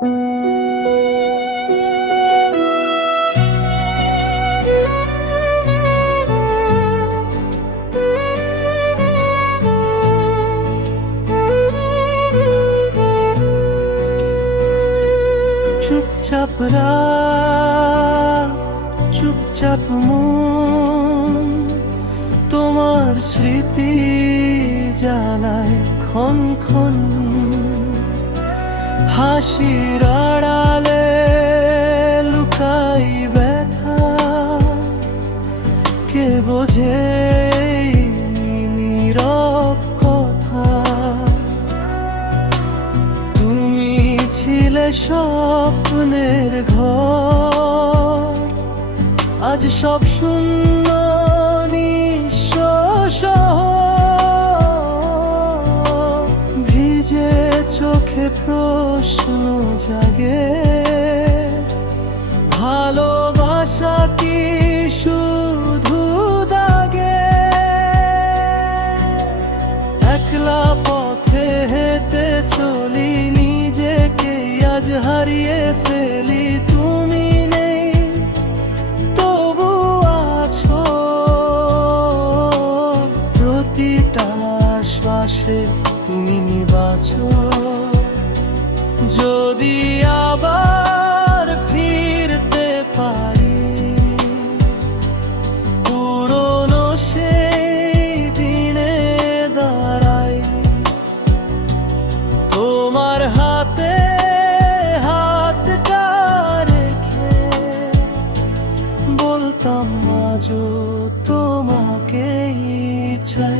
চুপচাপ চুপচাপ মন তোমার স্মৃতি জ্বালায় ক্ষণ ক্ষণ। হাসির আড়ালে লুকাই ব্যথা। কে বোঝে নীরব কথা? তুমি ছিলে স্বপ্নের ঘর। আজ সব শূন্য, নিঃস্ব। ভিজে চোখে প্রশ্ন জাগে। ভালোবাসা কি শুধু দাগে? একলা পথে হেঁটে চলি নিজেকে আজ হারিয়ে ফেলি। আজও তোমাকেই চাই।